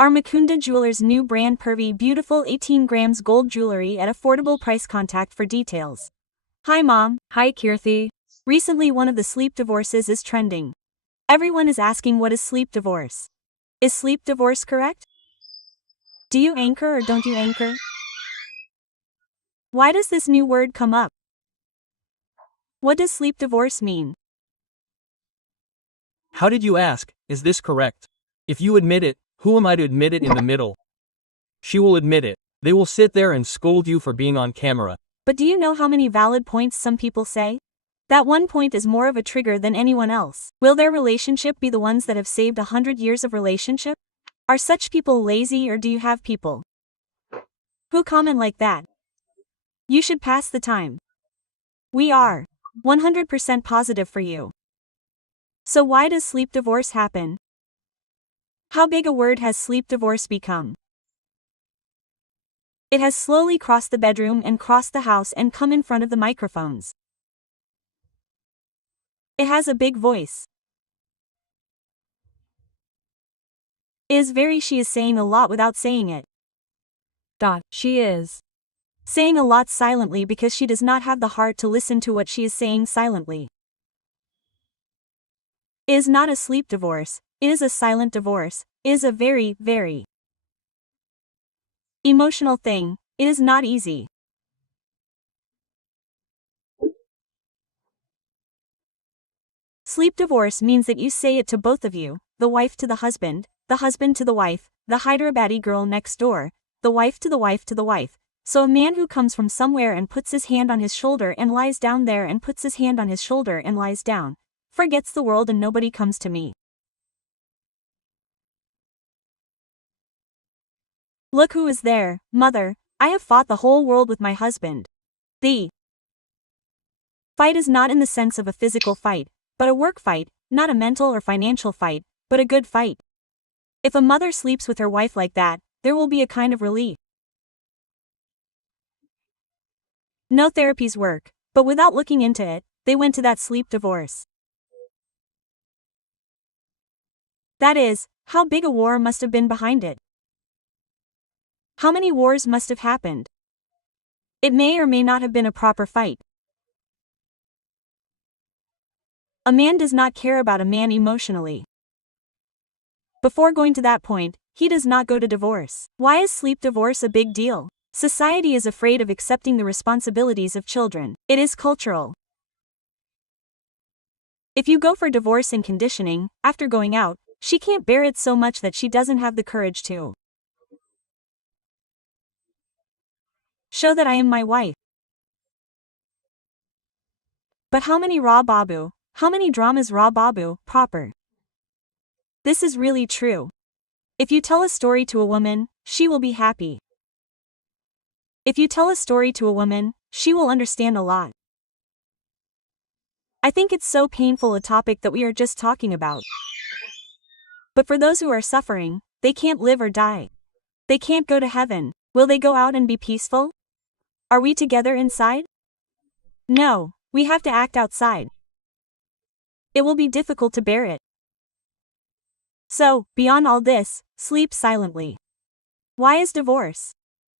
Are Mukunda Jewelers' new brand pervy beautiful 18 grams gold jewelry at affordable price? Contact for details. Hi mom. Hi Kirthi. Recently one of the sleep divorces is trending. Everyone is asking what is sleep divorce. Is sleep divorce correct? Do you anchor or don't you anchor? Why does this new word come up? What does sleep divorce mean? How did you ask? Is this correct? If you admit it, who am I to admit it in the middle? She will admit it. They will sit there and scold you for being on camera. But do you know how many valid points some people say? That one point is more of a trigger than anyone else. Will their relationship be the ones that have saved 100 years of relationship? Are such people lazy, or do you have people who comment like that? You should pass the time. We are 100% positive for you. So why does sleep divorce happen? How big a word has sleep divorce become? It has slowly crossed the bedroom and crossed the house and come in front of the microphones. It has a big voice. She is saying a lot without saying it. She is saying a lot silently because she does not have the heart to listen to what she is saying silently. It is not a sleep divorce, it is a silent divorce. It is a very, very emotional thing. It is not easy. Sleep divorce means that you say it to both of you, the wife to the husband to the wife, the Hyderabadi girl next door, the wife to the wife to the wife. So a man who comes from somewhere and puts his hand on his shoulder and lies down there and puts his hand on his shoulder and lies down, forgets the world and nobody comes to me. Look who is there, mother, I have fought the whole world with my husband. The fight is not in the sense of a physical fight, but a work fight, not a mental or financial fight, but a good fight. If a mother sleeps with her wife like that, there will be a kind of relief. No therapies work, but without looking into it, they went to that sleep divorce. That is, how big a war must have been behind it. How many wars must have happened? It may or may not have been a proper fight. A man does not care about a man emotionally. Before going to that point, he does not go to divorce. Why is sleep divorce a big deal? Society is afraid of accepting the responsibilities of children. It is cultural. If you go for divorce in conditioning, after going out, she can't bear it so much that she doesn't have the courage to show that I am my wife. But how many raw babu, how many dramas raw babu, proper? This is really true. If you tell a story to a woman, she will be happy. If you tell a story to a woman, she will understand a lot. I think it's so painful a topic that we are just talking about. But for those who are suffering, they can't live or die. They can't go to heaven. Will they go out and be peaceful? Are we together inside? No, we have to act outside. It will be difficult to bear it. So, beyond all this, sleep silently. Why is divorce?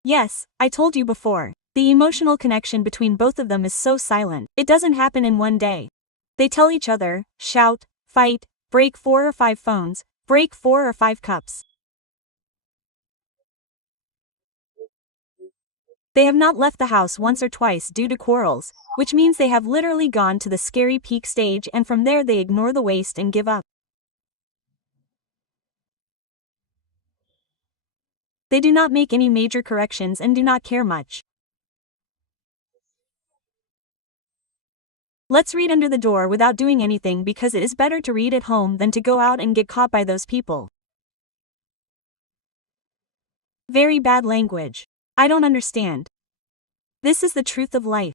Yes, I told you before. The emotional connection between both of them is so silent. It doesn't happen in one day. They tell each other, shout, fight, break 4 or 5 phones, break 4 or 5 cups. They have not left the house once or twice due to quarrels, which means they have literally gone to the scary peak stage, and from there they ignore the waste and give up. They do not make any major corrections and do not care much. Let's read under the door without doing anything, because it is better to read at home than to go out and get caught by those people. Very bad language. I don't understand. This is the truth of life.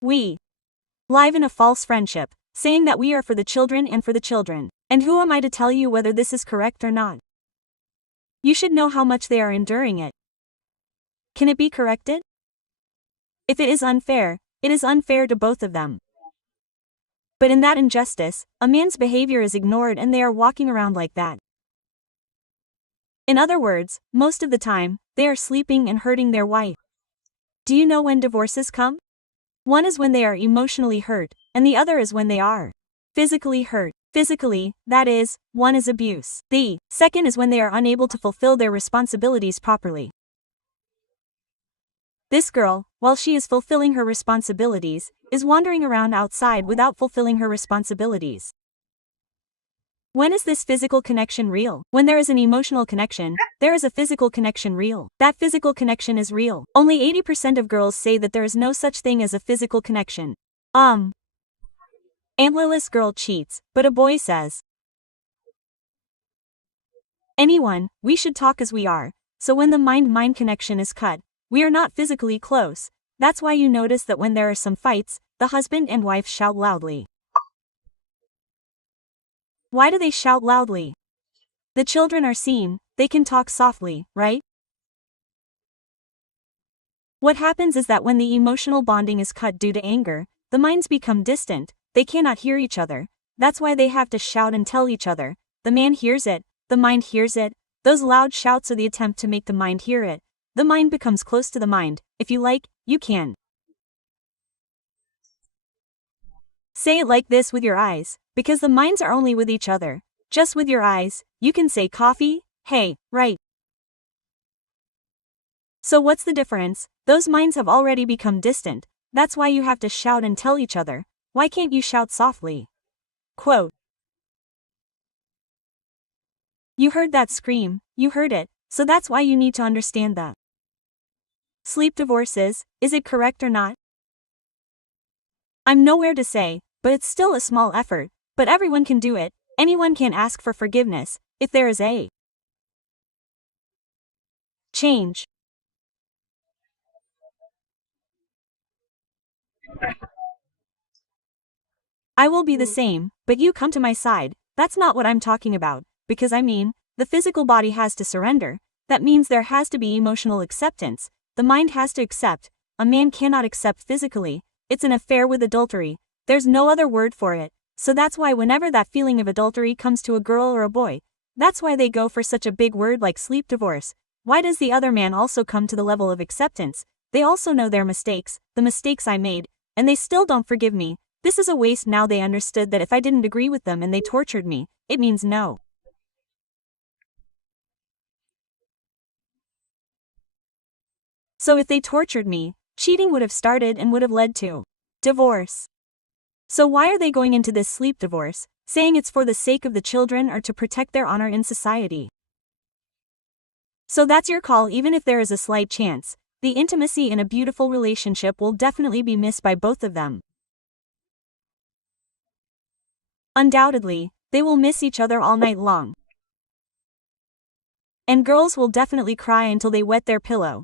We live in a false friendship, saying that we are for the children and for the children. And who am I to tell you whether this is correct or not? You should know how much they are enduring it. Can it be corrected? If it is unfair, it is unfair to both of them. But in that injustice, a man's behavior is ignored and they are walking around like that. In other words, most of the time, they are sleeping and hurting their wife. Do you know when divorces come? One is when they are emotionally hurt, and the other is when they are physically hurt. Physically, that is, one is abuse. The second is when they are unable to fulfill their responsibilities properly. This girl, while she is fulfilling her responsibilities, is wandering around outside without fulfilling her responsibilities. When is this physical connection real? When there is an emotional connection, there is a physical connection real. That physical connection is real. Only 80% of girls say that there is no such thing as a physical connection. Antlerless girl cheats, but a boy says, anyone, we should talk as we are. So when the mind-mind connection is cut, we are not physically close. That's why you notice that when there are some fights, the husband and wife shout loudly. Why do they shout loudly? The children are seen, they can talk softly, right? What happens is that when the emotional bonding is cut due to anger, the minds become distant, they cannot hear each other. That's why they have to shout and tell each other. The man hears it, the mind hears it. Those loud shouts are the attempt to make the mind hear it. The mind becomes close to the mind. If you like, you can say it like this with your eyes, because the minds are only with each other. Just with your eyes, you can say coffee, hey, right. So what's the difference? Those minds have already become distant. That's why you have to shout and tell each other. Why can't you shout softly? Quote. You heard that scream, you heard it, so that's why you need to understand that. Sleep divorces, is it correct or not? I'm nowhere to say, but it's still a small effort, but everyone can do it. Anyone can ask for forgiveness, if there is a change. I will be the same, but you come to my side. That's not what I'm talking about, because I mean, the physical body has to surrender. That means there has to be emotional acceptance. The mind has to accept. A man cannot accept physically. It's an affair with adultery. There's no other word for it. So that's why whenever that feeling of adultery comes to a girl or a boy, that's why they go for such a big word like sleep divorce. Why does the other man also come to the level of acceptance? They also know their mistakes, the mistakes I made, and they still don't forgive me. This is a waste. Now they understood that if I didn't agree with them and they tortured me, it means no. So if they tortured me, cheating would have started and would have led to divorce. So why are they going into this sleep divorce, saying it's for the sake of the children or to protect their honor in society? So that's your call. Even if there is a slight chance, the intimacy in a beautiful relationship will definitely be missed by both of them. Undoubtedly, they will miss each other all night long. And girls will definitely cry until they wet their pillow.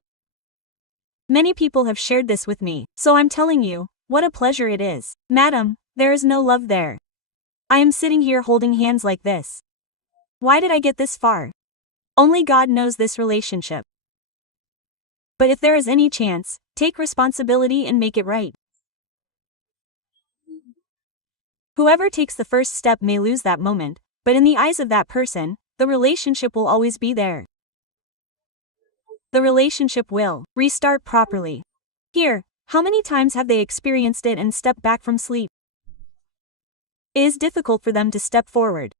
Many people have shared this with me, so I'm telling you, what a pleasure it is. Madam, there is no love there. I am sitting here holding hands like this. Why did I get this far? Only God knows this relationship. But if there is any chance, take responsibility and make it right. Whoever takes the first step may lose that moment, but in the eyes of that person, the relationship will always be there. The relationship will restart properly. Here, how many times have they experienced it and stepped back from sleep? It is difficult for them to step forward.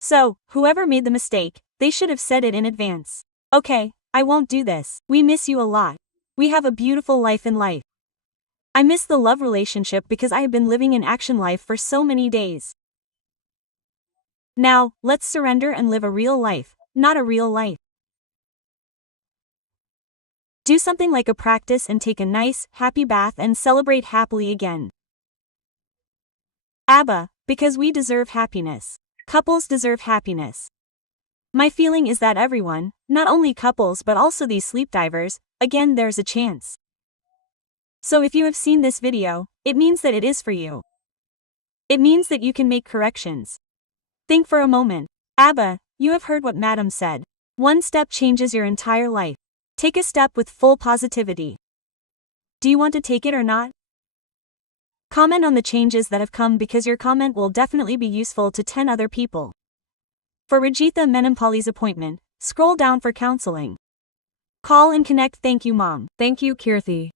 So, whoever made the mistake, they should have said it in advance. Okay, I won't do this. We miss you a lot. We have a beautiful life in life. I miss the love relationship because I have been living in action life for so many days. Now, let's surrender and live a real life, not a real life. Do something like a practice and take a nice, happy bath and celebrate happily again. ABBA, because we deserve happiness. Couples deserve happiness. My feeling is that everyone, not only couples but also these sleep divers, again there's a chance. So if you have seen this video, it means that it is for you. It means that you can make corrections. Think for a moment. ABBA, you have heard what Madam said. One step changes your entire life. Take a step with full positivity. Do you want to take it or not? Comment on the changes that have come because your comment will definitely be useful to 10 other people. For Rajitha Mynampally's appointment, scroll down for counseling. Call and connect. Thank you, Mom. Thank you, Kirthi.